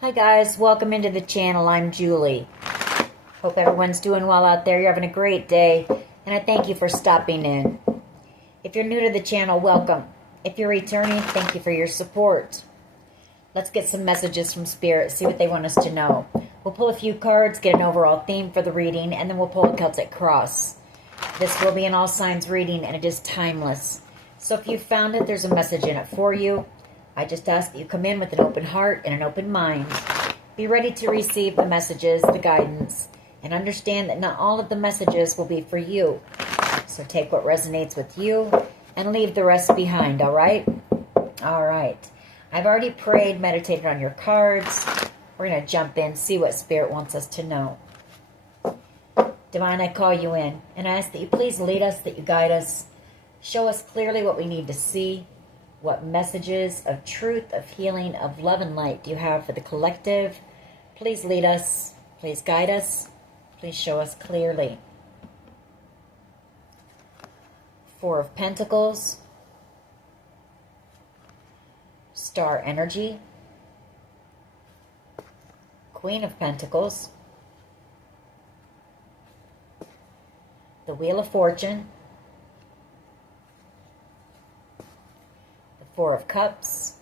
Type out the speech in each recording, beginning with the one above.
Hi guys, welcome into the channel. I'm Julie. Hope everyone's doing well out there. You're having a great day, and I thank you for stopping in. If you're new to the channel, welcome. If you're returning, thank you for your support. Let's get some messages from Spirit, see what they want us to know. We'll pull a few cards, get an overall theme for the reading, and then we'll pull a Celtic cross. This will be an all signs reading, and it is timeless. So if you found it, there's a message in it for you. I just ask that you come in with an open heart and an open mind. Be ready to receive the messages, the guidance, and understand that not all of the messages will be for you. So take what resonates with you and leave the rest behind, all right? All right. I've already prayed, meditated on your cards. We're going to jump in, see what Spirit wants us to know. Divine, I call you in and I ask that you please lead us, that you guide us. Show us clearly what we need to see. What messages of truth, of healing, of love and light do you have for the collective? Please lead us. Please guide us. Please show us clearly. Four of Pentacles. Star Energy. Queen of Pentacles. The Wheel of Fortune. Four of Cups,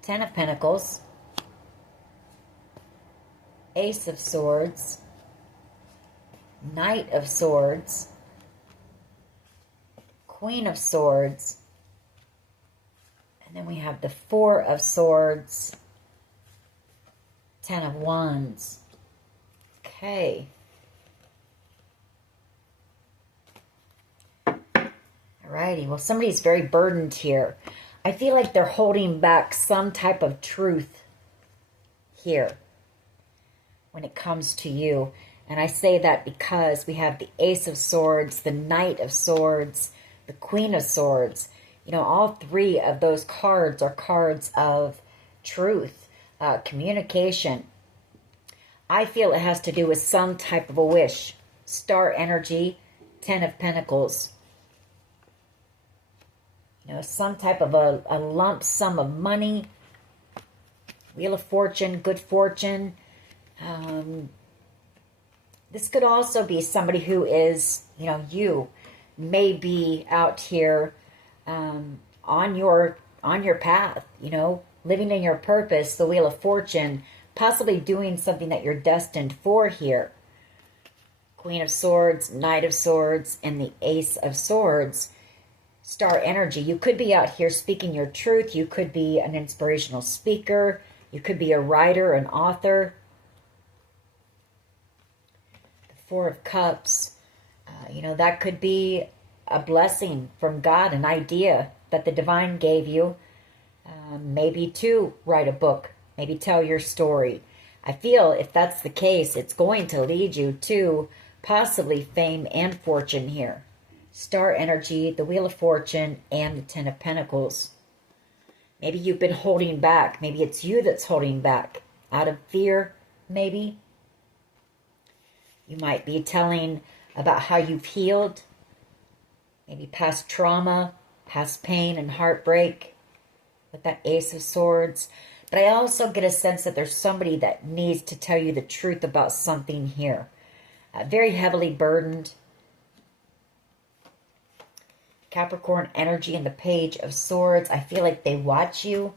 Ten of Pentacles, Ace of Swords, Knight of Swords, Queen of Swords, and then we have the Four of Swords, Ten of Wands. Okay. Alrighty, well, somebody's very burdened here. I feel like they're holding back some type of truth here when it comes to you. And I say that because we have the Ace of Swords, the Knight of Swords, the Queen of Swords. You know, all three of those cards are cards of truth, communication. I feel it has to do with some type of a wish. Star Energy, Ten of Pentacles. You know, some type of a lump sum of money. Wheel of Fortune, good fortune. This could also be somebody who is, you know, you may be out here on your path, you know, living in your purpose, the Wheel of Fortune, possibly doing something that you're destined for here. Queen of Swords, Knight of Swords, and the Ace of Swords. Star Energy. You could be out here speaking your truth. You could be an inspirational speaker. You could be a writer, an author. The Four of Cups. You know, that could be a blessing from God, an idea that the divine gave you. Maybe to write a book. Maybe tell your story. I feel if that's the case, it's going to lead you to possibly fame and fortune here. Star Energy, the Wheel of Fortune, and the Ten of Pentacles. Maybe you've been holding back. Maybe it's you that's holding back. Out of fear, maybe. You might be telling about how you've healed. Maybe past trauma, past pain and heartbreak. With that Ace of Swords. But I also get a sense that there's somebody that needs to tell you the truth about something here. Very heavily burdened. Capricorn Energy and the Page of Swords. I feel like they watch you.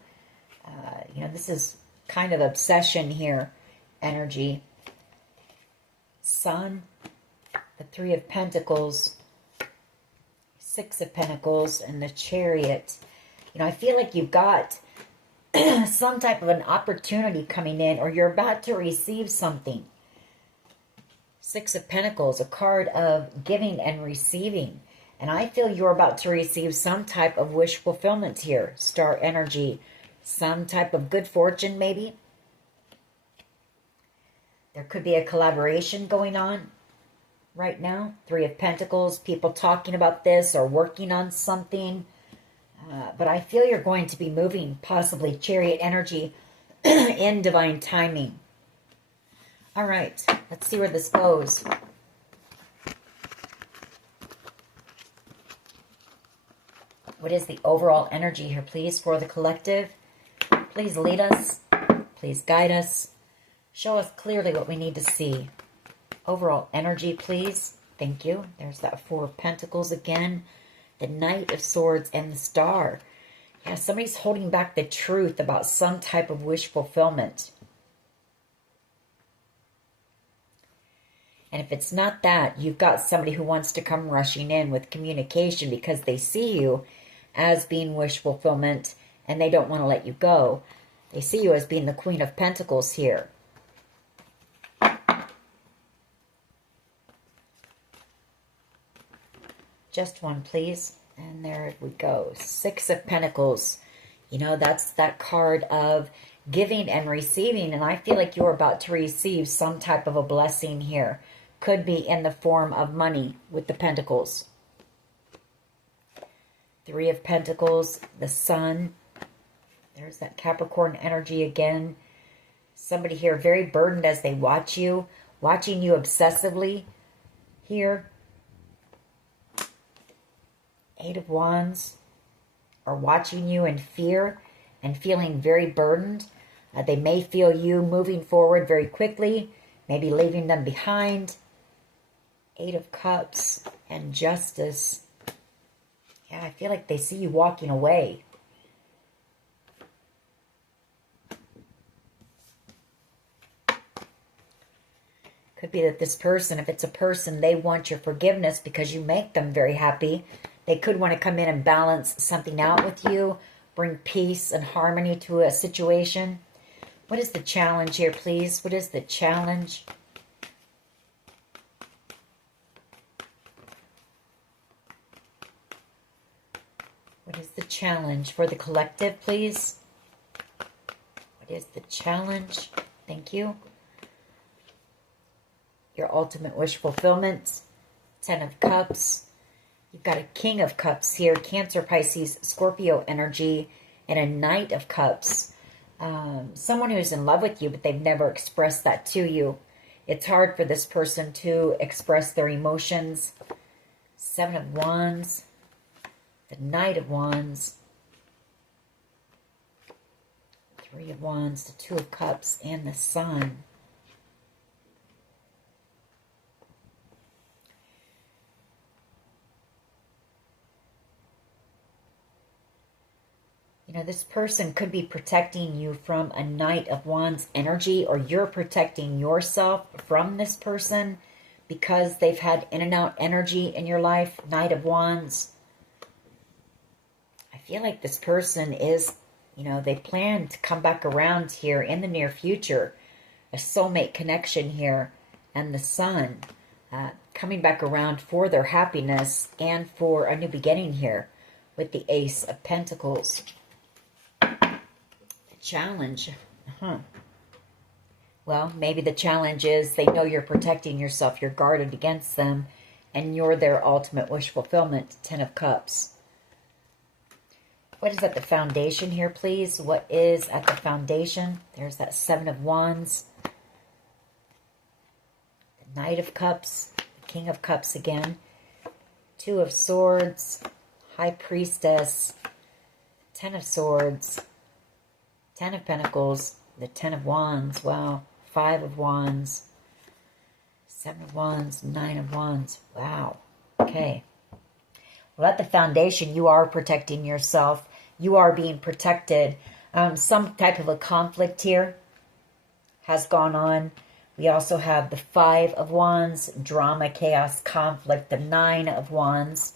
You know, this is kind of obsession here. Energy. Sun. The Three of Pentacles. Six of Pentacles. And the Chariot. You know, I feel like you've got some type of an opportunity coming in. Or you're about to receive something. Six of Pentacles. A card of giving and receiving. And I feel you're about to receive some type of wish fulfillment here. Star Energy. Some type of good fortune, maybe. There could be a collaboration going on right now. Three of Pentacles. People talking about this or working on something. But I feel you're going to be moving, possibly Chariot Energy, in divine timing. All right. Let's see where this goes. What is the overall energy here, please, for the collective? Please lead us. Please guide us. Show us clearly what we need to see. Overall energy, please. Thank you. There's that Four of Pentacles again. The Knight of Swords and the Star. Yeah, somebody's holding back the truth about some type of wish fulfillment. And if it's not that, you've got somebody who wants to come rushing in with communication because they see you as being wish fulfillment and they don't want to let you go. They see you as being the Queen of Pentacles here. Just one, please. And there we go. Six of Pentacles. You know, that's that card of giving and receiving. And I feel like you're about to receive some type of a blessing here. Could be in the form of money with the Pentacles. Three of Pentacles, the Sun. There's that Capricorn energy again. Somebody here very burdened as they watch you. Watching you obsessively here. Eight of Wands. Are watching you in fear and feeling very burdened. They may feel you moving forward very quickly. Maybe leaving them behind. Eight of Cups and Justice. Yeah, I feel like they see you walking away. Could be that this person, if it's a person, they want your forgiveness because you make them very happy. They could want to come in and balance something out with you, bring peace and harmony to a situation. What is the challenge here, please? What is the challenge? What is the challenge for the collective, please? What is the challenge? Thank you. Your ultimate wish fulfillment. Ten of Cups. You've got a King of Cups here. Cancer, Pisces, Scorpio energy. And a Knight of Cups. Someone who's in love with you, but they've never expressed that to you. It's hard for this person to express their emotions. Seven of Wands. The Knight of Wands. Three of Wands. The Two of Cups. And the Sun. You know, this person could be protecting you from a Knight of Wands energy, or you're protecting yourself from this person because they've had in and out energy in your life. Knight of Wands. I feel like this person is, you know, they plan to come back around here in the near future. A soulmate connection here. And the Sun coming back around for their happiness and for a new beginning here with the Ace of Pentacles. Challenge. Well, maybe the challenge is they know you're protecting yourself, you're guarded against them, and you're their ultimate wish fulfillment. Ten of Cups. What is at the foundation here, please? What is at the foundation? There's that Seven of Wands. The Knight of Cups. The King of Cups again. Two of Swords. High Priestess. Ten of Swords. Ten of Pentacles, the Ten of Wands, wow, Five of Wands, Seven of Wands, Nine of Wands, wow, okay. Well, at the foundation, you are protecting yourself. You are being protected. Some type of a conflict here has gone on. We also have the Five of Wands, drama, chaos, conflict, the Nine of Wands.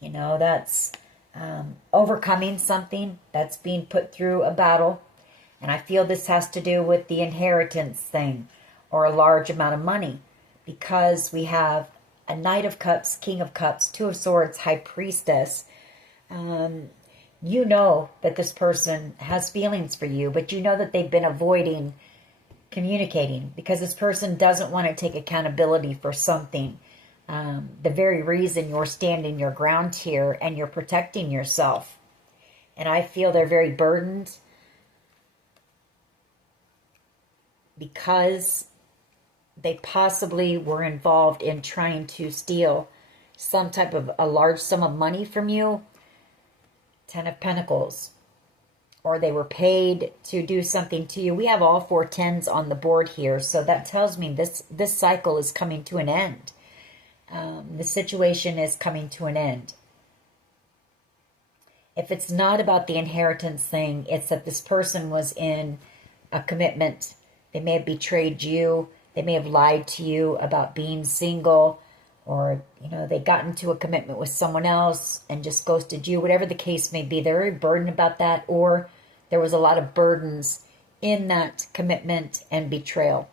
You know, that's overcoming something that's being put through a battle. And I feel this has to do with the inheritance thing or a large amount of money, because we have a Knight of Cups, King of Cups, Two of Swords, High Priestess. You know that this person has feelings for you, but you know that they've been avoiding communicating because this person doesn't want to take accountability for something. The very reason you're standing your ground here and you're protecting yourself. And I feel they're very burdened because they possibly were involved in trying to steal some type of a large sum of money from you. Ten of Pentacles. or they were paid to do something to you. We have all 4 tens on the board here, so that tells me this cycle is coming to an end. The situation is coming to an end. If it's not about the inheritance thing, it's that this person was in a commitment. They may have betrayed you. They may have lied to you about being single, or, you know, they got into a commitment with someone else and just ghosted you. Whatever the case may be, they're very burdened about that, or there was a lot of burdens in that commitment and betrayal.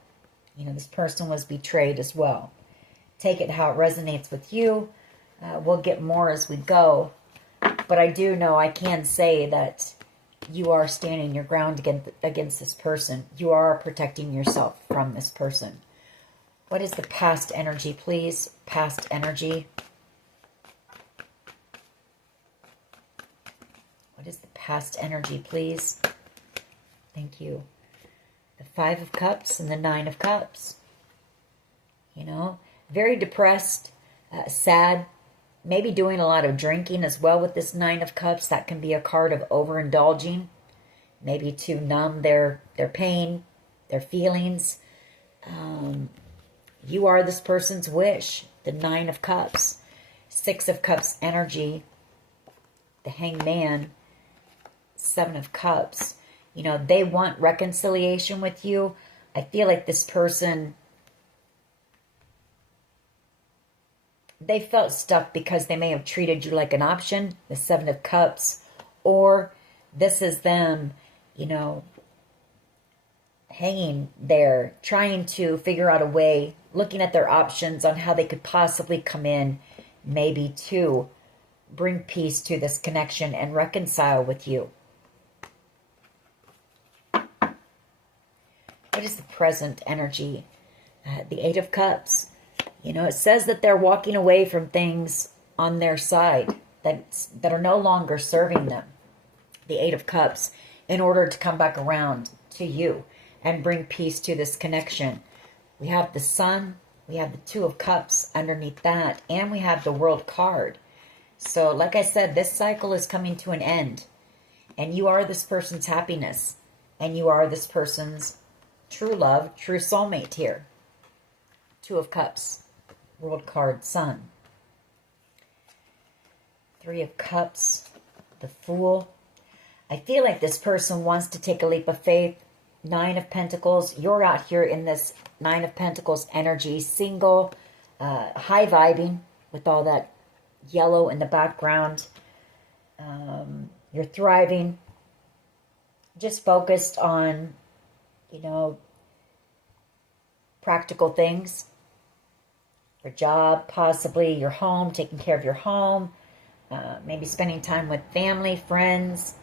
You know, this person was betrayed as well. Take it how it resonates with you. We'll get more as we go. But I do know, I can say that you are standing your ground against this person. You are protecting yourself from this person. What is the past energy, please? Past energy. What is the past energy, please? Thank you. The 5 of Cups and the 9 of Cups. You know, very depressed, sad, maybe doing a lot of drinking as well with this 9 of Cups. That can be a card of overindulging, maybe to numb their pain, their feelings. You are this person's wish. The 9 of Cups. 6 of Cups energy. The Hanged Man. 7 of Cups. You know, they want reconciliation with you. I feel like this person, they felt stuck because they may have treated you like an option, the 7 of Cups, or this is them, you know, hanging there, trying to figure out a way, looking at their options on how they could possibly come in, maybe to bring peace to this connection and reconcile with you. What is the present energy? The 8 of Cups. You know, it says that they're walking away from things on their side that are no longer serving them. The 8 of Cups, in order to come back around to you and bring peace to this connection. We have the Sun, we have the 2 of Cups underneath that, and we have the World card. So, like I said, this cycle is coming to an end. And you are this person's happiness. And you are this person's true love, true soulmate here. 2 of Cups, World card, Sun. 3 of Cups, the Fool. I feel like this person wants to take a leap of faith. 9 of Pentacles. You're out here in this 9 of Pentacles energy, single, high vibing with all that yellow in the background. You're thriving. Just focused on, you know, practical things. Your job, possibly your home, taking care of your home. Maybe spending time with family, friends.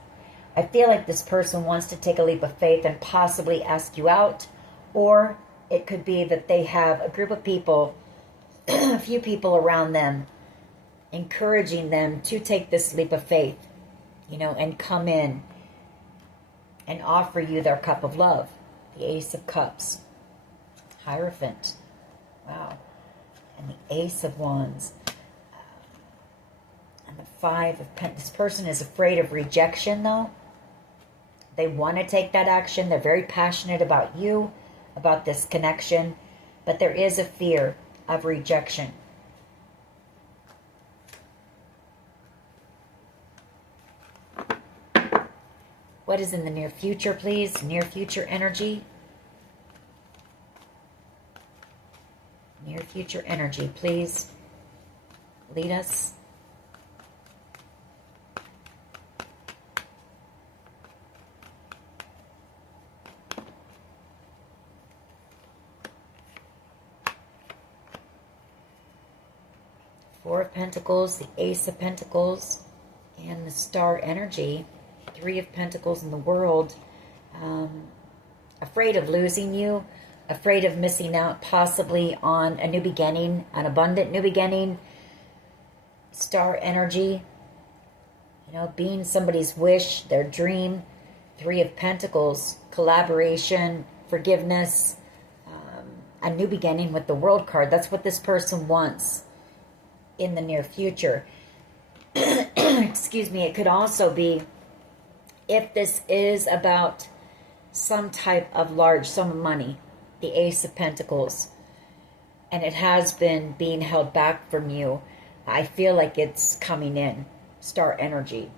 I feel like this person wants to take a leap of faith and possibly ask you out. Or it could be that they have a group of people, a few people around them, encouraging them to take this leap of faith, you know, and come in and offer you their cup of love. The Ace of Cups. Hierophant. Wow. And the Ace of Wands. And the 5 of Pentacles. This person is afraid of rejection, though. They want to take that action. They're very passionate about you, about this connection. But there is a fear of rejection. What is in the near future, please? Near future energy. Near future energy, please. Lead us. Four of Pentacles, the Ace of Pentacles, and the Star energy. 3 of Pentacles in the World. Afraid of losing you, afraid of missing out possibly on a new beginning, an abundant new beginning. Star energy, you know, being somebody's wish, their dream. 3 of Pentacles, collaboration, forgiveness, a new beginning with the World card. That's what this person wants in the near future. Excuse me, it could also be If this is about some type of large sum of money, the Ace of Pentacles, and it has been being held back from you, I feel like it's coming in. Star energy.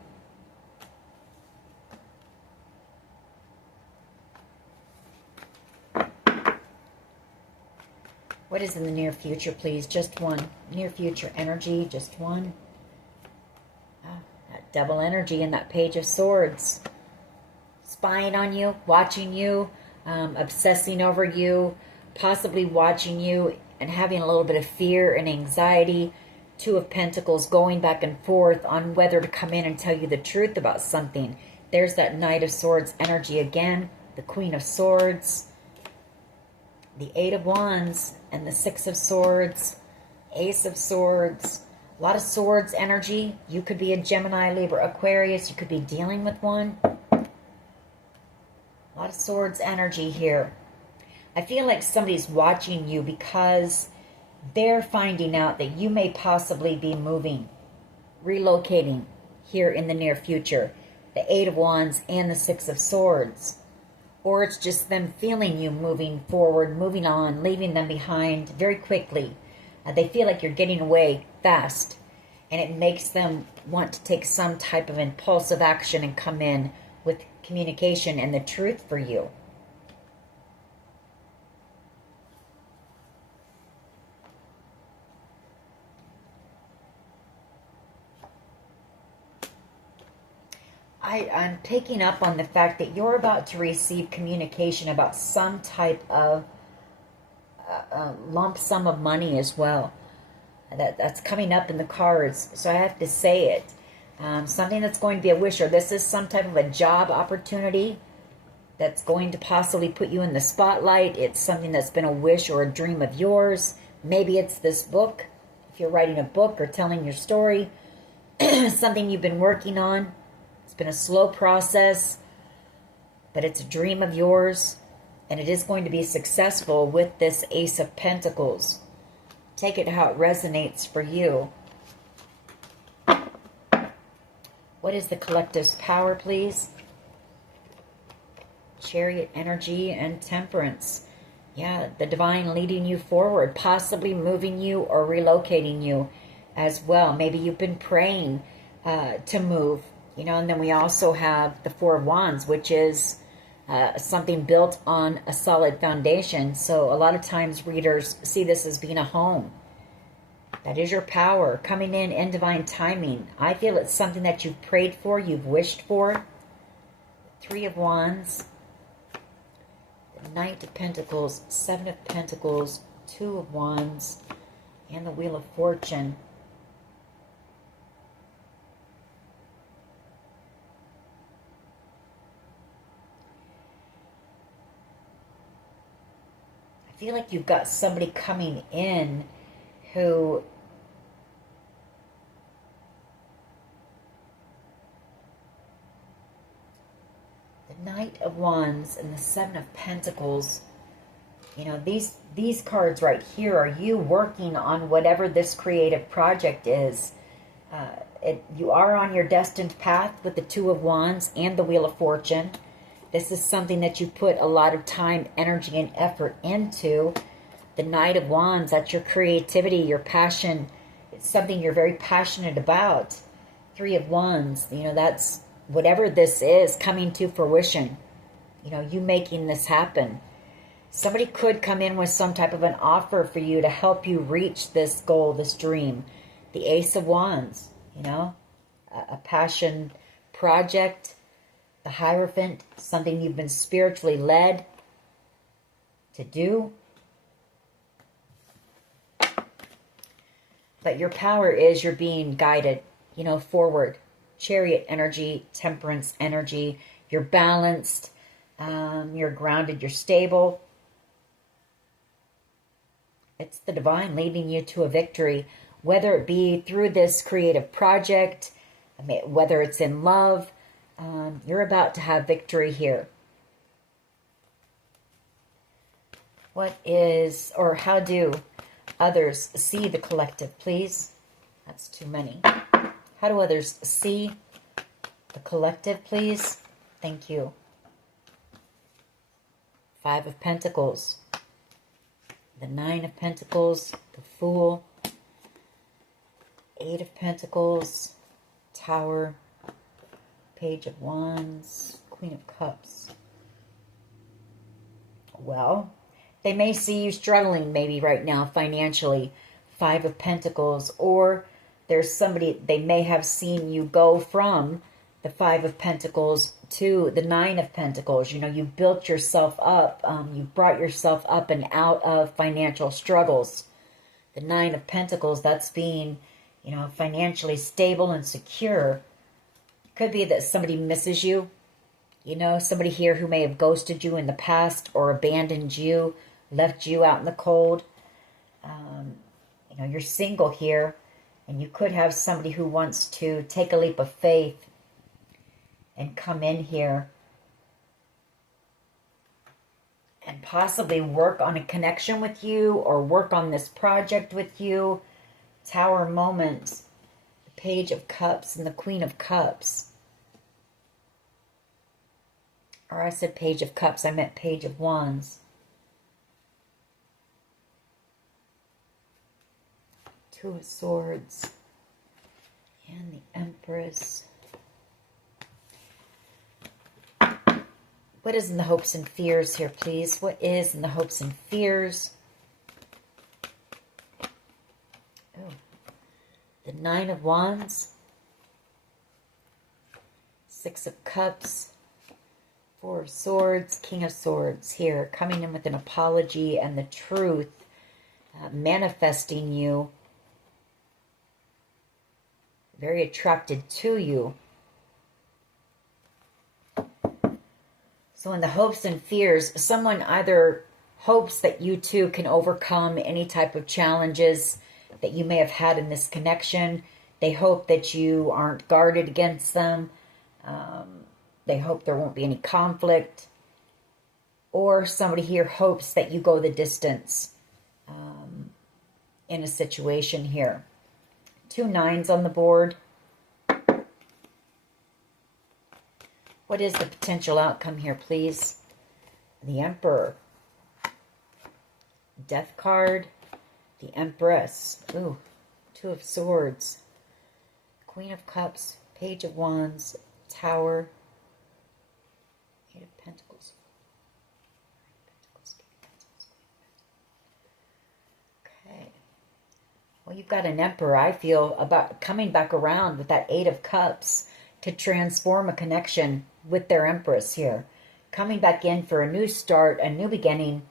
What is in the near future, please? Just one. Near future energy, just one. That Devil energy and that Page of Swords. Spying on you, watching you, obsessing over you, possibly watching you and having a little bit of fear and anxiety. Two of Pentacles going back and forth on whether to come in and tell you the truth about something. There's that Knight of Swords energy again. The Queen of Swords. The Eight of Wands and the Six of Swords. Ace of Swords. A lot of swords energy. You could be a Gemini, Libra, Aquarius. You could be dealing with one. A lot of swords energy here. I feel like somebody's watching you because they're finding out that you may possibly be moving, relocating here in the near future. The Eight of Wands and the Six of Swords. Or it's just them feeling you moving forward, moving on, leaving them behind very quickly. They feel like you're getting away fast. And it makes them want to take some type of impulsive action and come in with communication and the truth for you. I'm picking up on the fact that you're about to receive communication about some type of lump sum of money as well. That's coming up in the cards, so I have to say it. Something that's going to be a wish, or this is some type of a job opportunity that's going to possibly put you in the spotlight. It's something that's been a wish or a dream of yours. Maybe it's this book, if you're writing a book or telling your story. Something you've been working on. It's been a slow process, but it's a dream of yours, and it is going to be successful with this Ace of Pentacles. Take it how it resonates for you. What is the collective's power, please? Chariot energy and Temperance. Yeah, the divine leading you forward, possibly moving you or relocating you as well. Maybe you've been praying to move. You know, and then we also have the Four of Wands, which is something built on a solid foundation. So a lot of times readers see this as being a home. That is your power coming in divine timing. I feel it's something that you've prayed for, you've wished for. Three of Wands, the Knight of Pentacles, Seven of Pentacles, Two of Wands, and the Wheel of Fortune. I feel like you've got somebody coming in who the Knight of Wands and the Seven of Pentacles, you know, these cards right here are you working on whatever this creative project is. You are on your destined path with the Two of Wands and the Wheel of Fortune. This is something that you put a lot of time, energy, and effort into. The Knight of Wands, that's your creativity, your passion. It's something you're very passionate about. Three of Wands, you know, that's whatever this is coming to fruition. You know, you making this happen. Somebody could come in with some type of an offer for you to help you reach this goal, this dream. The Ace of Wands, you know, a passion project. The Hierophant, something you've been spiritually led to do. But your power is you're being guided, you know, forward. Chariot energy, Temperance energy. You're balanced. You're grounded. You're stable. It's the divine leading you to a victory, whether it be through this creative project, whether it's in love. You're about to have victory here. What is, or how do others see the collective, please? That's too many. How do others see the collective, please? Thank you. Five of Pentacles. The Nine of Pentacles. The Fool. Eight of Pentacles. Tower. Page of Wands. Queen of Cups. Well, they may see you struggling maybe right now financially. Five of Pentacles. Or there's somebody, they may have seen you go from the Five of Pentacles to the Nine of Pentacles. You know, you built yourself up. You brought yourself up and out of financial struggles. The Nine of Pentacles, that's being, you know, financially stable and secure. Could be that somebody misses you. You know, somebody here who may have ghosted you in the past or abandoned you, left you out in the cold. You know, you're single here, and you could have somebody who wants to take a leap of faith and come in here and possibly work on a connection with you or work on this project with you. Tower moment, the Page of Cups and the Queen of Cups. Or I said Page of Cups, I meant Page of Wands. Two of Swords and the Empress. What is in the hopes and fears here, please? What is in the hopes and fears? Oh, the Nine of Wands. Six of Cups. Four of Swords. King of Swords here. Coming in with an apology and the truth. Manifesting you. Very attracted to you. So in the hopes and fears, someone either hopes that you two can overcome any type of challenges that you may have had in this connection. They hope that you aren't guarded against them. They hope there won't be any conflict. Or somebody here hopes that you go the distance in a situation here. Two nines on the board. What is the potential outcome here, please? The Emperor. Death card. The Empress. Ooh, Two of Swords. Queen of Cups. Page of Wands. Tower. Eight of Pentacles. Okay. Well, you've got an Emperor, I feel, about coming back around with that Eight of Cups to transform a connection with their Empress here. Coming back in for a new start, a new beginning.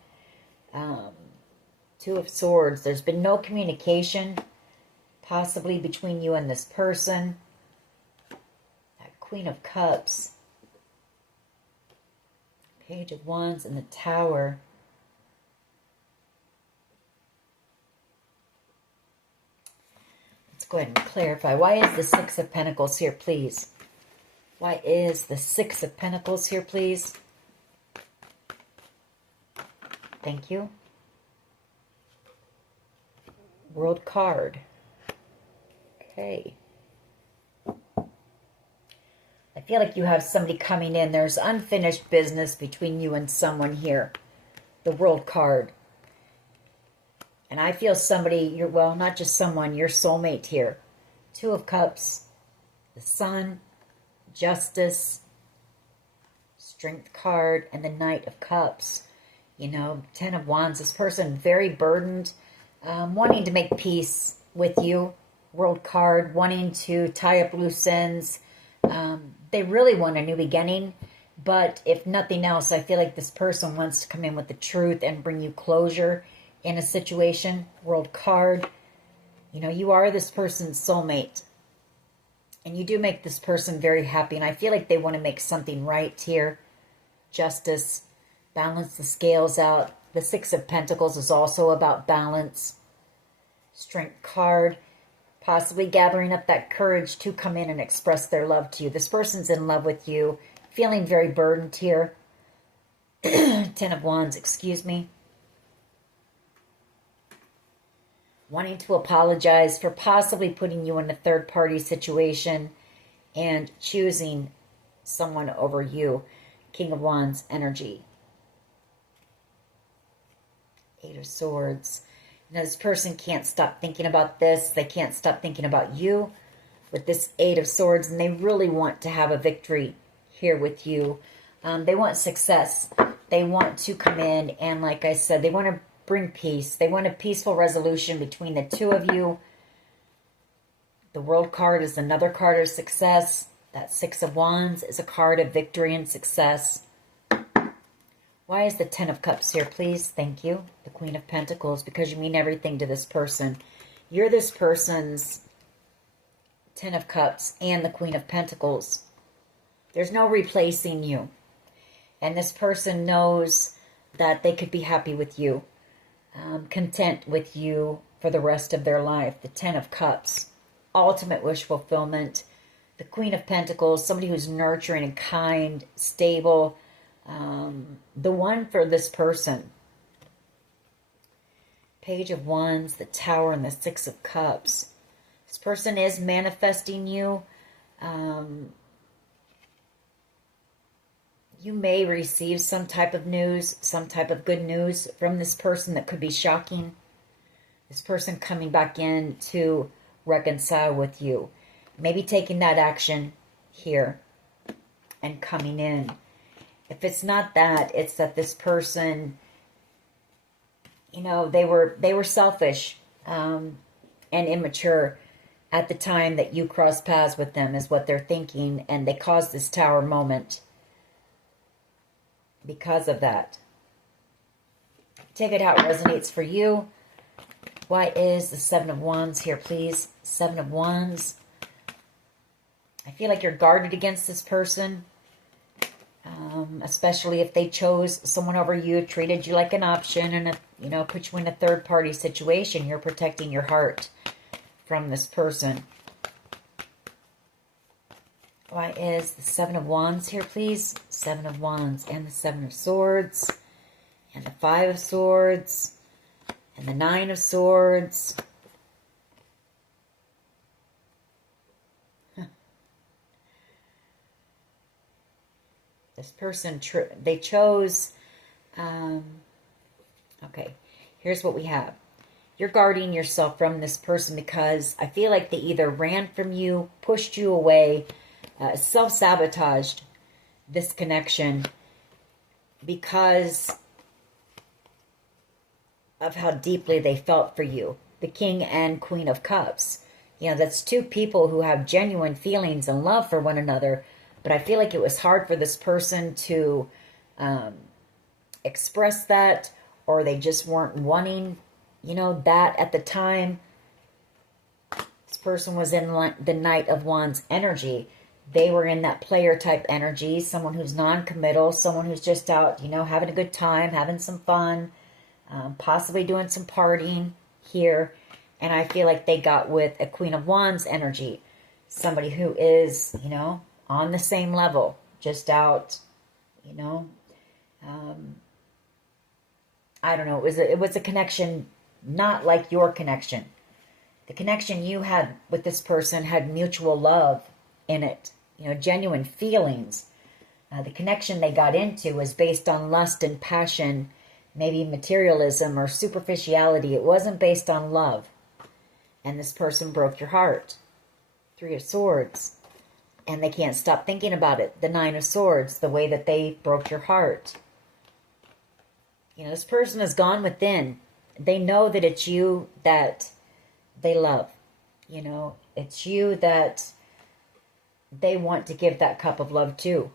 Two of Swords. There's been no communication, possibly between you and this person. That Queen of Cups. Page of Wands and the Tower. Let's go ahead and clarify. Why is the Six of Pentacles here, please? Why is the Six of Pentacles here, please? Thank you. World card. Okay. I feel like you have somebody coming in. There's unfinished business between you and someone here. The World card. And I feel somebody, well, not just someone, your soulmate here. Two of Cups. The Sun. Justice, Strength card, and the Knight of Cups. You know, Ten of Wands. This person very burdened, wanting to make peace with you. World card, wanting to tie up loose ends. They really want a new beginning, but if nothing else, I feel like this person wants to come in with the truth and bring you closure in a situation. World card. You know, you are this person's soulmate. And you do make this person very happy. And I feel like they want to make something right here. Justice. Balance the scales out. The Six of Pentacles is also about balance. Strength card. Possibly gathering up that courage to come in and express their love to you. This person's in love with you. Feeling very burdened here. Ten of Wands, excuse me. Wanting to apologize for possibly putting you in a third-party situation and choosing someone over you. King of Wands energy. Eight of Swords. Now, this person can't stop thinking about this. They can't stop thinking about you with this Eight of Swords, and they really want to have a victory here with you. They want success. They want to come in, and like I said, they want to bring peace. They want a peaceful resolution between the two of you. The World card is another card of success. That Six of Wands is a card of victory and success. Why is the Ten of Cups here, please? Thank you. The Queen of Pentacles, because you mean everything to this person. You're this person's Ten of Cups and the Queen of Pentacles. There's no replacing you. And this person knows that they could be happy with you, content with you for the rest of their life. The Ten of Cups, ultimate wish fulfillment. The Queen of Pentacles, somebody who's nurturing and kind, stable, the one for this person. Page of Wands, the Tower, and the Six of Cups. This person is manifesting you. You may receive some type of news, some type of good news from this person that could be shocking. This person coming back in to reconcile with you. Maybe taking that action here and coming in. If it's not that, it's that this person, you know, they were selfish and immature at the time that you crossed paths with them, is what they're thinking, and they caused this Tower moment because of that. Take it how it resonates for you. Why is the Seven of Wands here, please? Seven of Wands. I feel like you're guarded against this person. Especially if they chose someone over you, treated you like an option, and you know, put you in a third-party situation. You're protecting your heart from this person. Why is the Seven of Wands here, please? Seven of Wands and the Seven of Swords and the Five of Swords and the Nine of Swords. This person, they chose, okay, here's what we have. You're guarding yourself from this person because I feel like they either ran from you, pushed you away, self-sabotaged this connection because of how deeply they felt for you. The King and Queen of Cups. You know, that's two people who have genuine feelings and love for one another. But I feel like it was hard for this person to express that, or they just weren't wanting, you know, that at the time. This person was in the Knight of Wands energy. They were in that player type energy, someone who's non-committal, someone who's just out, you know, having a good time, having some fun, possibly doing some partying here. And I feel like they got with a Queen of Wands energy, somebody who is, you know, on the same level, just out, you know, I don't know. It was a connection not like your connection. The connection you had with this person had mutual love in it, you know, genuine feelings. The connection they got into was based on lust and passion, maybe materialism or superficiality. It wasn't based on love. And this person broke your heart. Three of Swords. And they can't stop thinking about it. The Nine of Swords, the way that they broke your heart. You know, this person has gone within. They know that it's you that they love. You know, it's you that they want to give that cup of love to.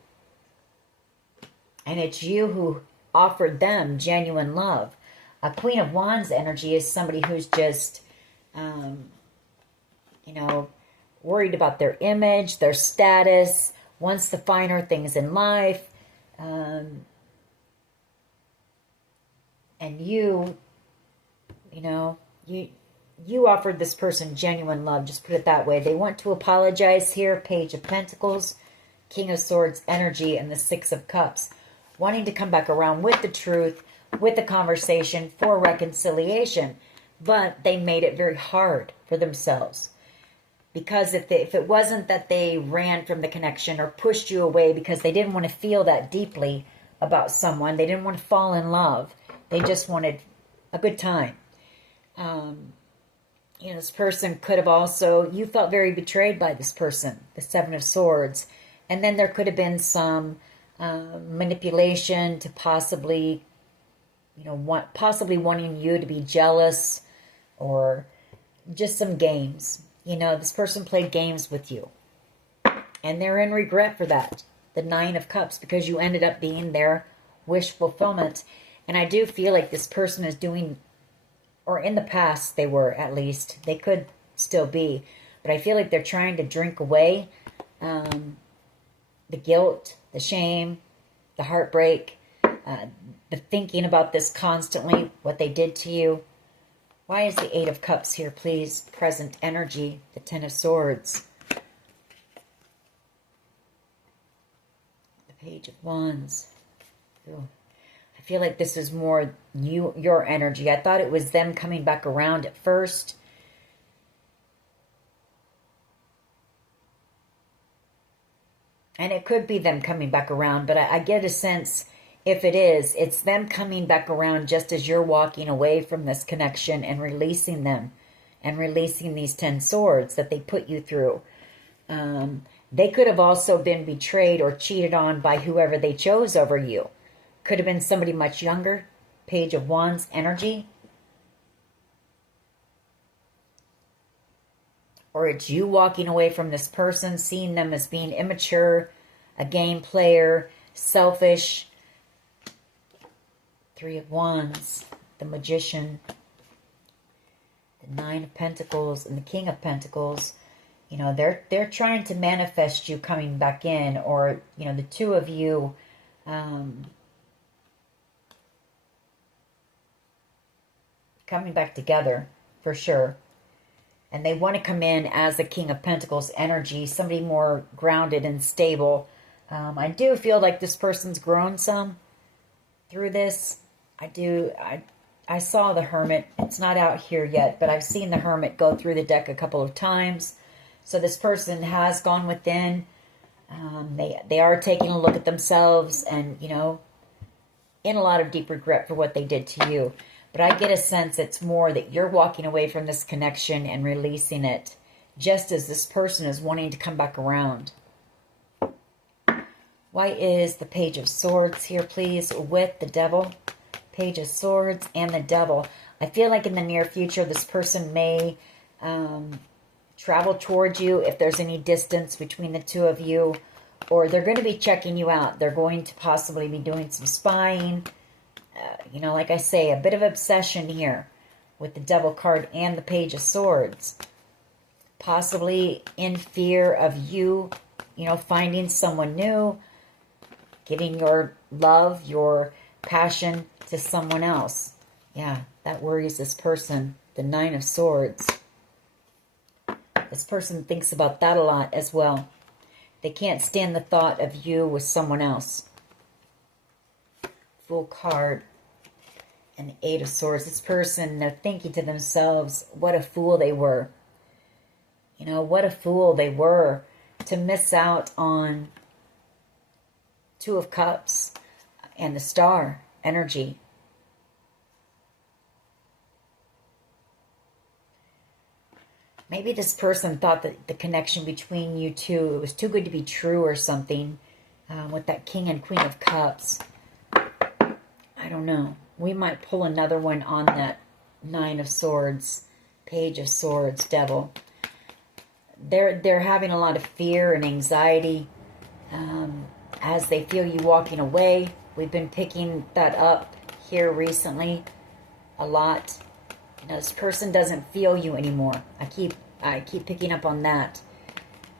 And it's you who offered them genuine love. A Queen of Wands energy is somebody who's just, you know, worried about their image, their status, wants the finer things in life. And you know, you offered this person genuine love, just put it that way. They want to apologize here. Page of Pentacles, King of Swords energy, and the Six of Cups. Wanting to come back around with the truth, with the conversation for reconciliation. But they made it very hard for themselves. Because if it wasn't that they ran from the connection or pushed you away because they didn't want to feel that deeply about someone, they didn't want to fall in love, they just wanted a good time. You know, this person could have also, you felt very betrayed by this person, the Seven of Swords. And then there could have been some manipulation to possibly, you know, possibly wanting you to be jealous, or just some games. You know, this person played games with you. And they're in regret for that. The Nine of Cups, because you ended up being their wish fulfillment. And I do feel like this person is doing, or in the past they were at least, they could still be, but I feel like they're trying to drink away the guilt, the shame, the heartbreak, the thinking about this constantly, what they did to you. Why is the Eight of Cups here, please? Present energy, the Ten of Swords. The Page of Wands. Ooh. I feel like this is more your energy. I thought it was them coming back around at first. And it could be them coming back around, but I get a sense, if it is, it's them coming back around just as you're walking away from this connection and releasing them, and releasing these 10 swords that they put you through. They could have also been betrayed or cheated on by whoever they chose over you. Could have been somebody much younger. Page of Wands energy. Or it's you walking away from this person, seeing them as being immature, a game player, selfish. Three of Wands, the Magician, the Nine of Pentacles, and the King of Pentacles. You know, they're trying to manifest you coming back in, or, you know, the two of you coming back together, for sure. And they want to come in as the King of Pentacles energy, somebody more grounded and stable. I do feel like this person's grown some through this. I saw the Hermit. It's not out here yet, but I've seen the Hermit go through the deck a couple of times. So this person has gone within. They are taking a look at themselves and, you know, in a lot of deep regret for what they did to you. But I get a sense it's more that you're walking away from this connection and releasing it, just as this person is wanting to come back around. Why is the Page of Swords here, please, with the Devil? Page of Swords and the Devil. I feel like in the near future, this person may travel towards you if there's any distance between the two of you, or they're going to be checking you out. They're going to possibly be doing some spying. You know, like I say, a bit of obsession here with the Devil card and the Page of Swords. Possibly in fear of you, you know, finding someone new, giving your love, your passion to someone else. Yeah, that worries this person. The Nine of Swords. This person thinks about that a lot as well. They can't stand the thought of you with someone else. Fool card. And the Eight of Swords. This person, they're thinking to themselves, what a fool they were. You know, what a fool they were to miss out on Two of Cups and the Star energy. Maybe this person thought that the connection between you two, it was too good to be true or something, with that King and Queen of Cups. I don't know. We might pull another one on that Nine of Swords, Page of Swords, Devil. They're having a lot of fear and anxiety as they feel you walking away. We've been picking that up here recently a lot. You know, this person doesn't feel you anymore. I keep picking up on that.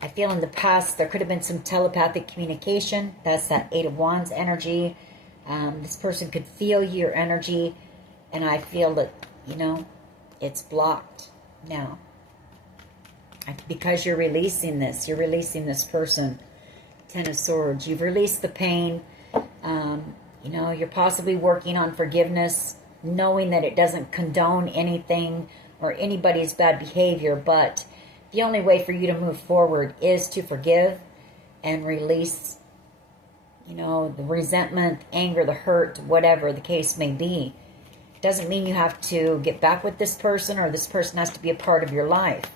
I feel in the past there could have been some telepathic communication. That's that Eight of Wands energy. This person could feel your energy, and I feel that, you know, it's blocked now. Because you're releasing this person. Ten of Swords. You've released the pain. You know, you're possibly working on forgiveness, knowing that it doesn't condone anything or anybody's bad behavior, but the only way for you to move forward is to forgive and release, you know, the resentment, anger, the hurt, whatever the case may be. Doesn't mean you have to get back with this person or this person has to be a part of your life.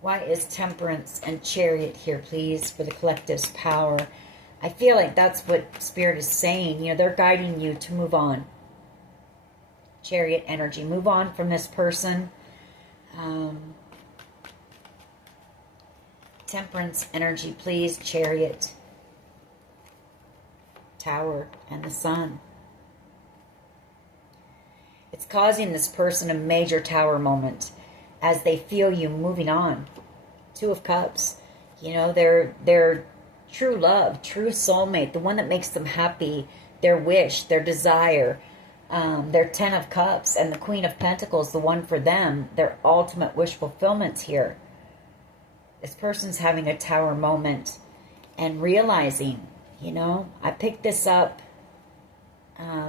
Why is Temperance and Chariot here, please, for the collective's power? I feel like that's what Spirit is saying. You know, they're guiding you to move on. Chariot energy. Move on from this person. Temperance energy, please. Chariot. Tower and the Sun. It's causing this person a major tower moment as they feel you moving on. Two of Cups. You know, their true love, true soulmate, the one that makes them happy, their wish, their desire, their Ten of Cups, and the Queen of Pentacles, the one for them, their ultimate wish fulfillment here. This person's having a tower moment and realizing, you know, I picked this up, I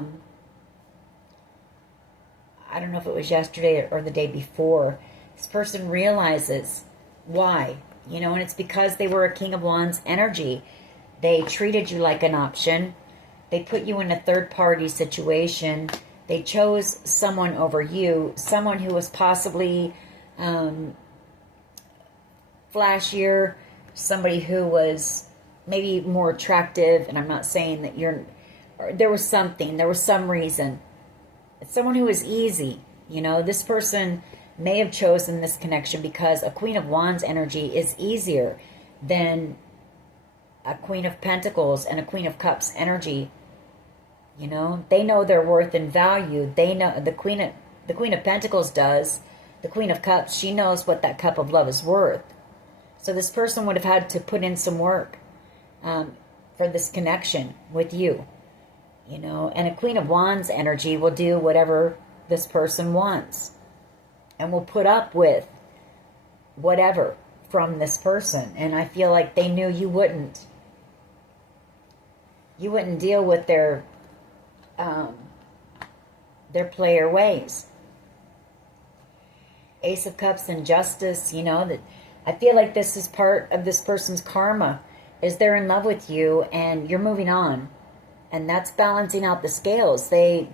don't know if it was yesterday or the day before. This person realizes why, you know, and it's because they were a King of Wands energy. They treated you like an option. They put you in a third-party situation. They chose someone over you, someone who was possibly flashier, somebody who was maybe more attractive, and I'm not saying that there was some reason. It's someone who is easy. You know, this person may have chosen this connection because a Queen of Wands energy is easier than a Queen of Pentacles and a Queen of Cups energy. You know, they know their worth and value. They know the Queen of Pentacles does. The Queen of Cups, she knows what that cup of love is worth. So this person would have had to put in some work for this connection with you. You know, and a Queen of Wands energy will do whatever this person wants and will put up with whatever from this person. And I feel like they knew you wouldn't. You wouldn't deal with their player ways. Ace of Cups and Justice, you know, that I feel like this is part of this person's karma, is they're in love with you and you're moving on. And that's balancing out the scales. They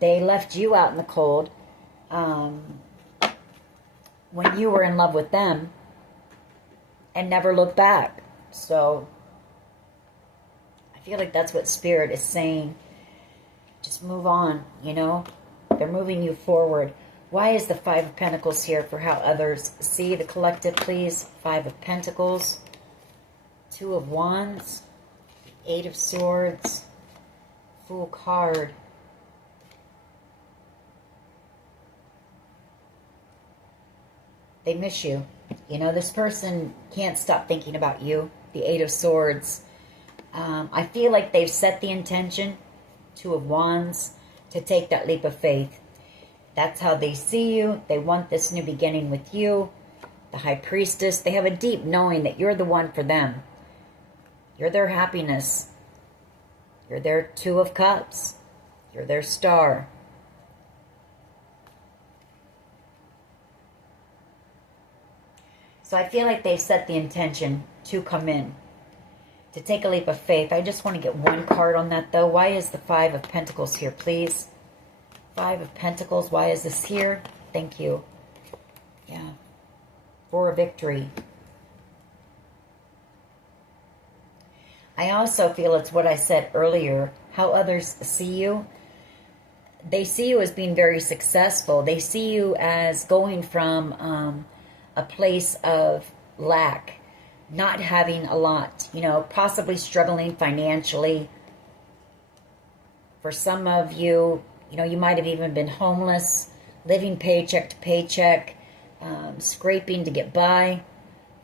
left you out in the cold when you were in love with them and never looked back. So I feel like that's what Spirit is saying. Just move on, you know. They're moving you forward. Why is the Five of Pentacles here for how others see the collective, please? Five of Pentacles, Two of Wands, Eight of Swords, Fool card. They miss you. You know, this person can't stop thinking about you. The Eight of Swords. I feel like they've set the intention, Two of Wands, to take that leap of faith. That's how they see you. They want this new beginning with you. The High Priestess. They have a deep knowing that you're the one for them. You're their happiness. You're their Two of Cups. You're their star. So I feel like they've set the intention to come in, to take a leap of faith. I just want to get one card on that, though. Why is the Five of Pentacles here, please? Five of Pentacles. Why is this here? Thank you. Yeah. For a victory. I also feel it's what I said earlier, how others see you. They see you as being very successful. They see you as going from a place of lack, not having a lot, you know, possibly struggling financially. For some of you, you know, you might have even been homeless, living paycheck to paycheck, scraping to get by.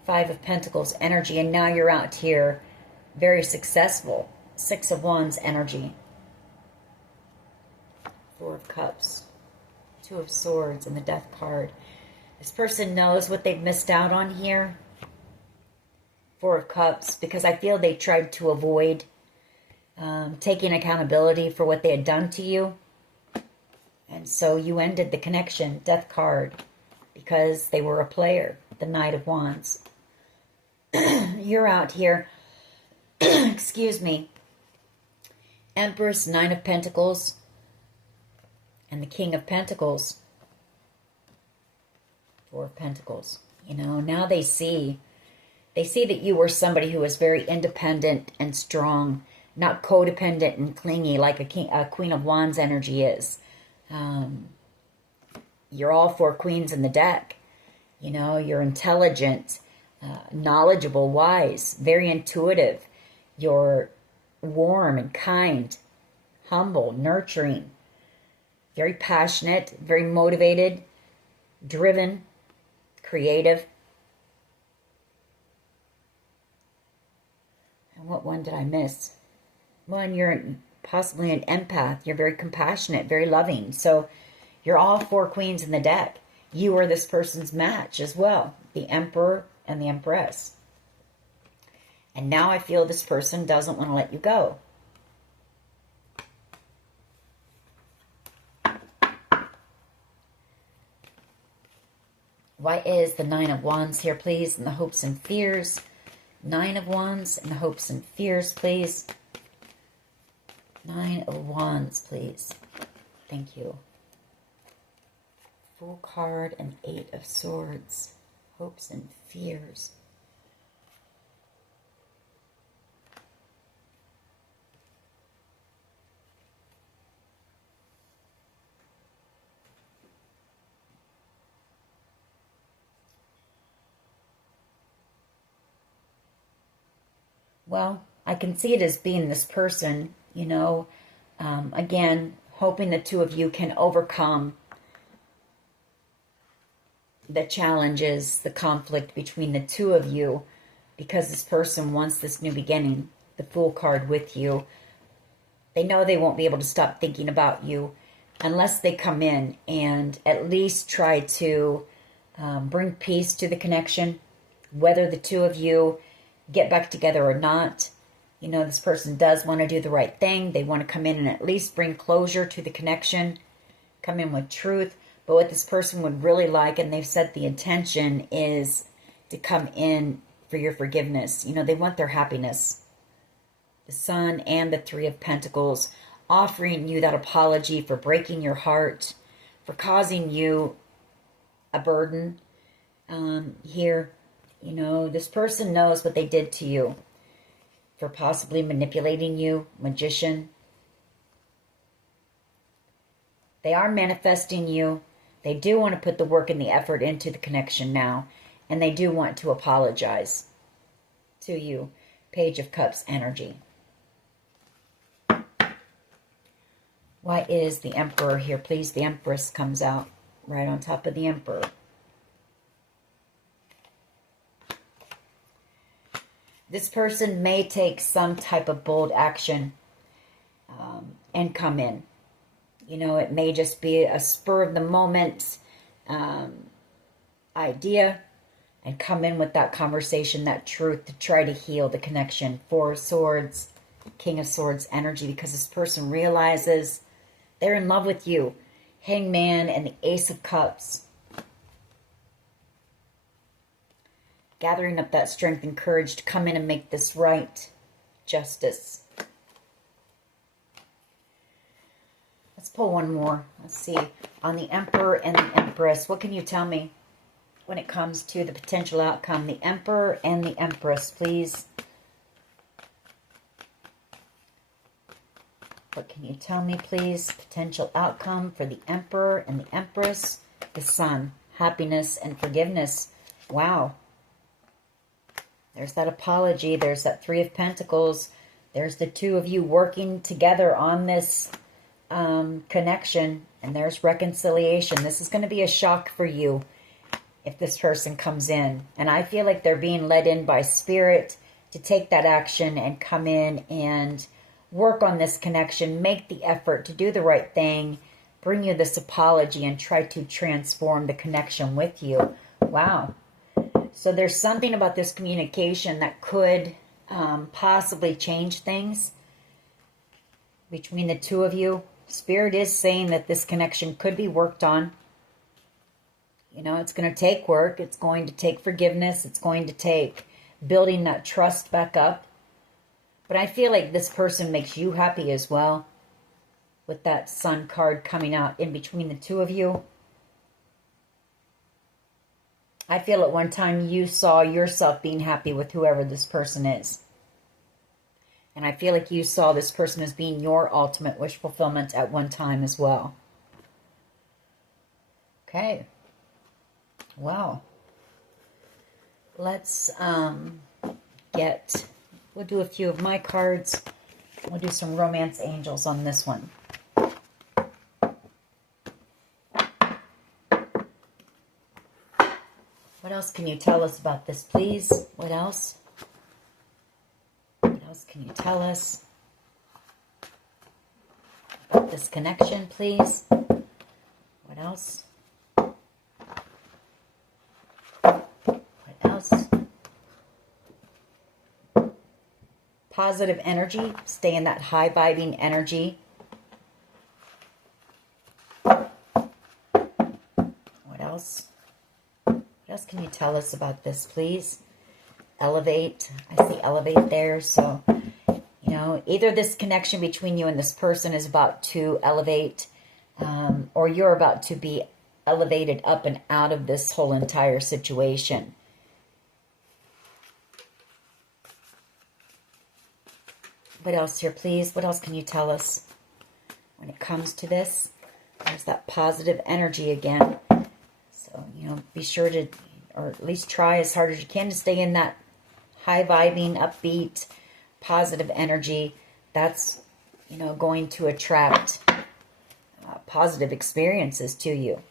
Five of Pentacles energy, and now you're out here very successful. Six of Wands energy. Four of Cups. Two of Swords and the Death card. This person knows what they've missed out on here. Four of Cups, because I feel they tried to avoid taking accountability for what they had done to you. And so you ended the connection. Death card. because they were a player, the Knight of Wands. You're out here, excuse me, Empress, Nine of Pentacles, and the King of Pentacles, Four of Pentacles. You know, now they see that you were somebody who was very independent and strong, not codependent and clingy like a Queen of Wands energy is. You're all four queens in the deck. You know, you're intelligent, knowledgeable, wise, very intuitive. You're warm and kind, humble, nurturing, very passionate, very motivated, driven, creative. And what one did I miss? One, you're possibly an empath. You're very compassionate, very loving. So you're all four queens in the deck. You are this person's match as well, the Emperor and the Empress. And now I feel this person doesn't want to let you go. Why is the Nine of Wands here, please, and the hopes and fears? Nine of Wands and the hopes and fears, please. Nine of Wands, please. Thank you. Fool card and Eight of Swords. Hopes and fears. Well, I can see it as being this person, you know, again, hoping the two of you can overcome the challenges, the conflict between the two of you, because this person wants this new beginning, the Fool card with you. They know they won't be able to stop thinking about you unless they come in and at least try to bring peace to the connection, whether the two of you get back together or not. You know, this person does want to do the right thing. They want to come in and at least bring closure to the connection, come in with truth. But what this person would really like, and they've said the intention, is to come in for your forgiveness. You know, they want their happiness. The Sun and the Three of Pentacles, offering you that apology for breaking your heart, for causing you a burden here. You know, this person knows what they did to you, for possibly manipulating you, magician. They are manifesting you. They do want to put the work and the effort into the connection now, and they do want to apologize to you. Page of Cups energy. Why is the Emperor here, please? The Empress comes out right on top of the Emperor. This person may take some type of bold action and come in. You know, it may just be a spur of the moment idea, and come in with that conversation, that truth, to try to heal the connection. Four of Swords, King of Swords energy, because this person realizes they're in love with you. Hangman and the Ace of Cups. Gathering up that strength and courage to come in and make this right. Justice. Let's pull one more. Let's see. On the Emperor and the Empress, what can you tell me when it comes to the potential outcome? The Emperor and the Empress, please. What can you tell me, please? Potential outcome for the Emperor and the Empress. The Sun. Happiness and forgiveness. Wow. There's that apology. There's that Three of Pentacles. There's the two of you working together on this connection. And there's reconciliation. This is going to be a shock for you if this person comes in. And I feel like they're being led in by Spirit to take that action and come in and work on this connection. Make the effort to do the right thing. Bring you this apology and try to transform the connection with you. Wow. So there's something about this communication that could possibly change things between the two of you. Spirit is saying that this connection could be worked on. You know, it's going to take work. It's going to take forgiveness. It's going to take building that trust back up. But I feel like this person makes you happy as well, with that Sun card coming out in between the two of you. I feel at one time you saw yourself being happy with whoever this person is. And I feel like you saw this person as being your ultimate wish fulfillment at one time as well. Okay. Well, let's we'll do a few of my cards. We'll do some romance angels on this one. What else can you tell us about this, please? What else? What else can you tell us about this connection, please? What else? What else? Positive energy. Stay in that high vibing energy. What else? What else can you tell us about this, please? Elevate. I see elevate there. So, you know, either this connection between you and this person is about to elevate, or you're about to be elevated up and out of this whole entire situation. What else here, please? What else can you tell us when it comes to this? There's that positive energy again. So, you know, be sure to, or at least try as hard as you can to stay in that high vibing, upbeat, positive energy. That's, you know, going to attract positive experiences to you.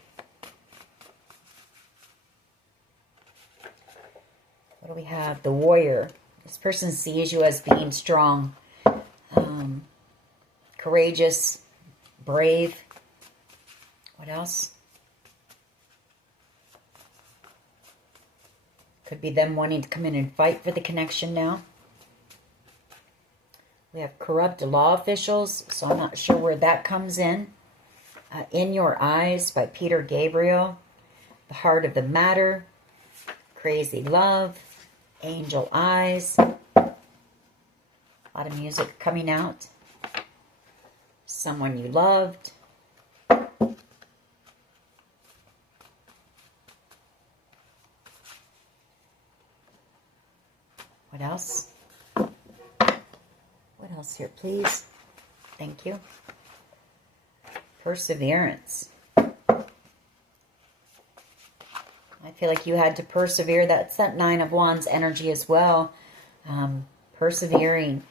What do we have? The warrior. This person sees you as being strong, courageous, brave. What else? Could be them wanting to come in and fight for the connection now. We have corrupt law officials, so I'm not sure where that comes in. In Your Eyes by Peter Gabriel. The Heart of the Matter. Crazy Love. Angel Eyes. A lot of music coming out. Someone You Loved. What else? What else here, please? Thank you. Perseverance. I feel like you had to persevere. That's that Nine of Wands energy as well. Persevering,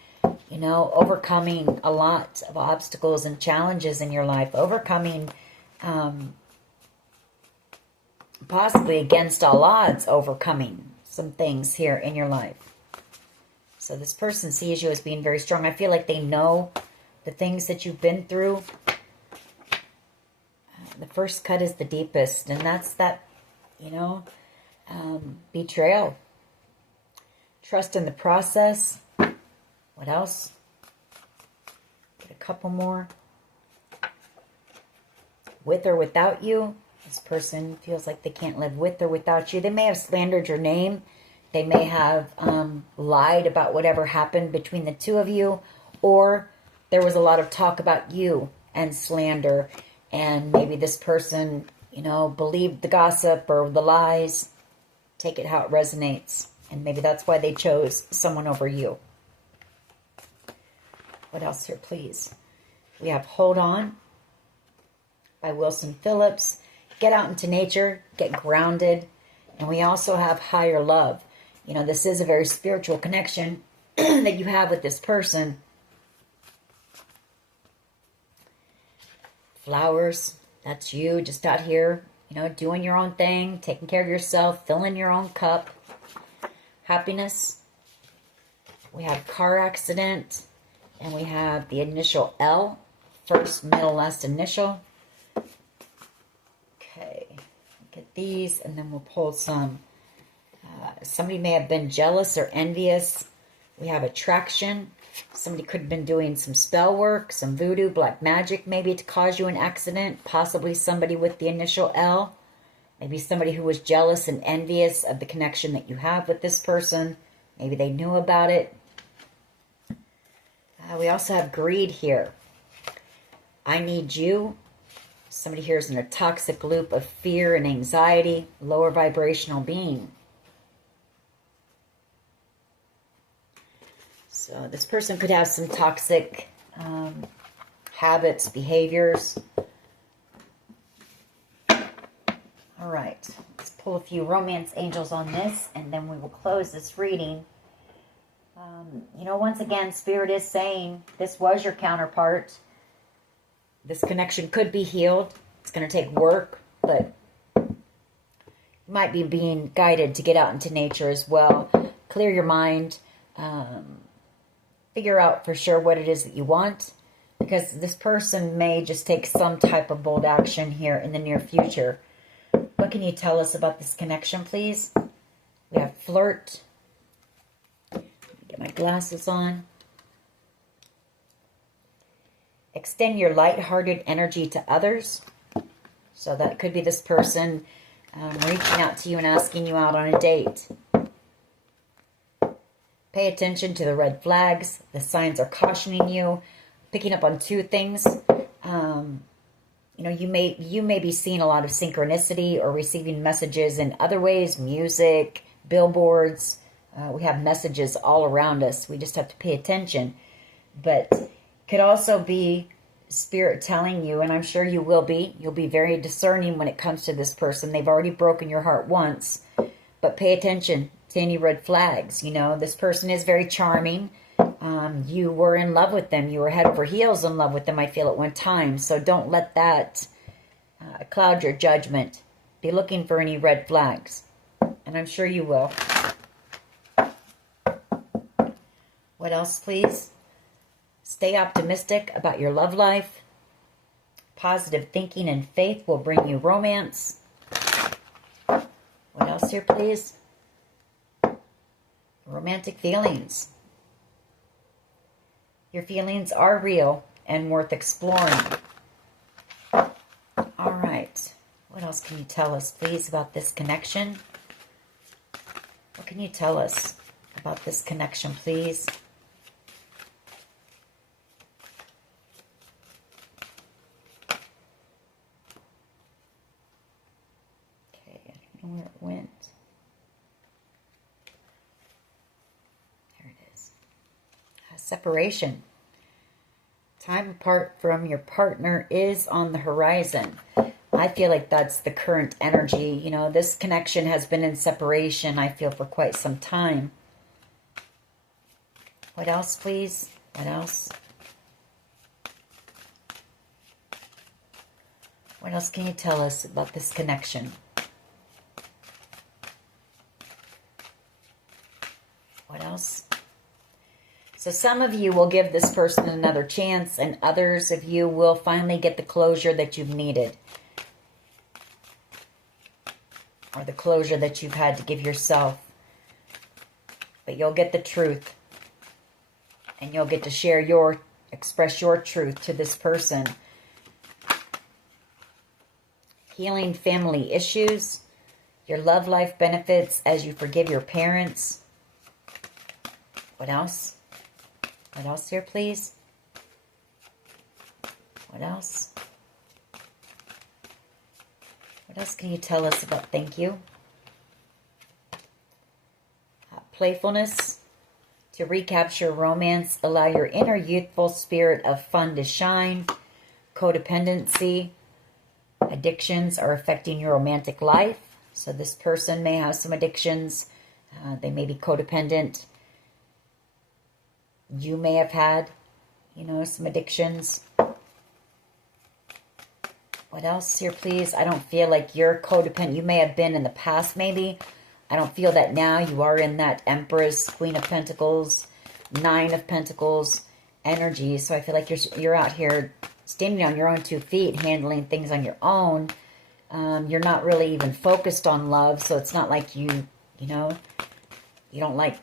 you know, overcoming a lot of obstacles and challenges in your life. Overcoming, possibly against all odds, overcoming some things here in your life. So this person sees you as being very strong. I feel like they know the things that you've been through. The first cut is the deepest, and that's that, you know, betrayal. Trust in the process. What else? Get a couple more. With or without you. This person feels like they can't live with or without you. They may have slandered your name. They may have lied about whatever happened between the two of you. Or there was a lot of talk about you and slander. And maybe this person, you know, believed the gossip or the lies. Take it how it resonates. And maybe that's why they chose someone over you. What else here, please? We have Hold On by Wilson Phillips. Get out into nature. Get grounded. And we also have Higher Love. You know, this is a very spiritual connection that you have with this person. Flowers. That's you just out here, you know, doing your own thing, taking care of yourself, filling your own cup. Happiness. We have car accident. And we have the initial L. First, middle, last initial. Okay. Look at these. And then we'll pull some. Somebody may have been jealous or envious. We have attraction. Somebody could have been doing some spell work, some voodoo, black magic maybe to cause you an accident. Possibly somebody with the initial L. Maybe somebody who was jealous and envious of the connection that you have with this person. Maybe they knew about it. We also have greed here. I need you. Somebody here is in a toxic loop of fear and anxiety, lower vibrational being. So this person could have some toxic habits, behaviors. All right, let's pull a few romance angels on this, and then we will close this reading. You know, once again, Spirit is saying this was your counterpart. This connection could be healed. It's going to take work, but you might be being guided to get out into nature as well. Clear your mind. Figure out for sure what it is that you want, because this person may just take some type of bold action here in the near future. What can you tell us about this connection, please? We have flirt. Get my glasses on. Extend your lighthearted energy to others. So that could be this person reaching out to you and asking you out on a date. Pay attention to the red flags. The signs are cautioning you. Picking up on two things. You know, you may be seeing a lot of synchronicity or receiving messages in other ways. Music, billboards. We have messages all around us. We just have to pay attention. But could also be Spirit telling you, and I'm sure you will be, you'll be very discerning when it comes to this person. They've already broken your heart once, but pay attention to any red flags. You know, this person is very charming. You were in love with them. You were head over heels in love with them, I feel, at one time. So don't let that cloud your judgment. Be looking for any red flags, and I'm sure you will. What else, please? Stay optimistic about your love life. Positive thinking and faith will bring you romance. What else here, please? Romantic feelings. Your feelings are real and worth exploring. All right. What else can you tell us, please, about this connection? What can you tell us about this connection, please? Where it went. There it is. Separation. Time apart from your partner is on the horizon. I feel like that's the current energy. You know, this connection has been in separation, I feel, for quite some time. What else, please? What else? What else can you tell us about this connection? What else? So some of you will give this person another chance, and others of you will finally get the closure that you've needed. Or the closure that you've had to give yourself. But you'll get the truth. And you'll get to express your truth to this person. Healing family issues. Your love life benefits as you forgive your parents. What else? What else here, please? What else? What else can you tell us about thank you? Playfulness. To recapture romance, allow your inner youthful spirit of fun to shine. Codependency. Addictions are affecting your romantic life. So this person may have some addictions. They may be codependent. You may have had, you know, some addictions. What else here, please? I don't feel like you're codependent. You may have been in the past, maybe. I don't feel that now. You are in that Empress, Queen of Pentacles, Nine of Pentacles energy. So I feel like you're out here standing on your own 2 feet, handling things on your own. You're not really even focused on love. So it's not like you know, you don't like...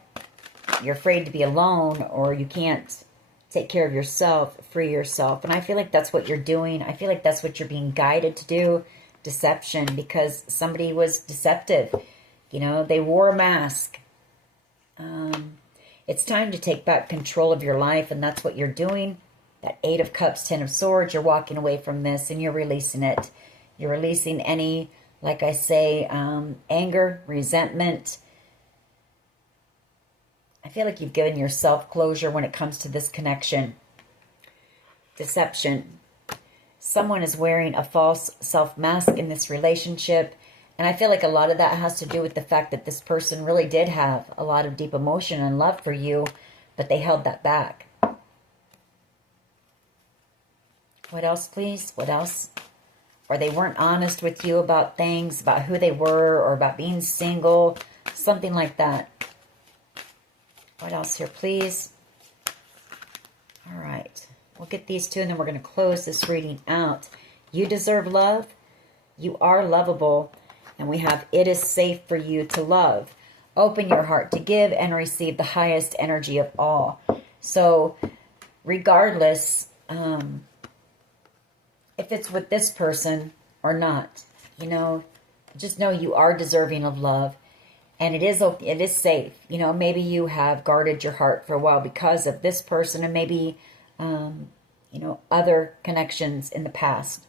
You're afraid to be alone, or you can't take care of yourself, free yourself. And I feel like that's what you're doing. I feel like that's what you're being guided to do, deception because somebody was deceptive. You know, they wore a mask. It's time to take back control of your life, and that's what you're doing. That 8 of Cups, 10 of Swords, you're walking away from this and you're releasing it. You're releasing any, like I say, anger, resentment. I feel like you've given yourself closure when it comes to this connection. Deception. Someone is wearing a false self-mask in this relationship. And I feel like a lot of that has to do with the fact that this person really did have a lot of deep emotion and love for you, but they held that back. What else, please? What else? Or they weren't honest with you about things, about who they were, or about being single, something like that. What else here, please? All right. We'll get these two, and then we're going to close this reading out. You deserve love. You are lovable. And we have, it is safe for you to love. Open your heart to give and receive the highest energy of all. So, regardless, if it's with this person or not, you know, just know you are deserving of love. And it is safe. You know, maybe you have guarded your heart for a while because of this person, and maybe, you know, other connections in the past.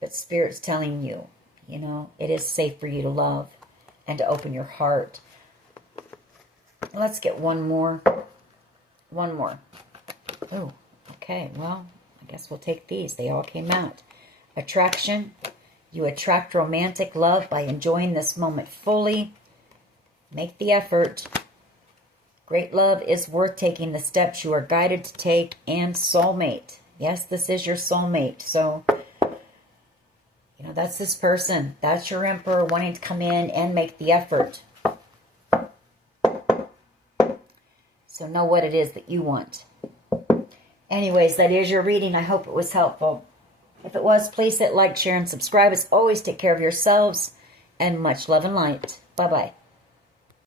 But Spirit's telling you, you know, it is safe for you to love and to open your heart. Let's get one more. One more. Oh, okay. Well, I guess we'll take these. They all came out. Attraction. You attract romantic love by enjoying this moment fully. Make the effort. Great love is worth taking the steps you are guided to take. And soulmate. Yes, this is your soulmate. So, you know, that's this person. That's your Emperor wanting to come in and make the effort. So know what it is that you want. Anyways, that is your reading. I hope it was helpful. If it was, please hit like, share, and subscribe. As always, take care of yourselves, and much love and light. Bye-bye.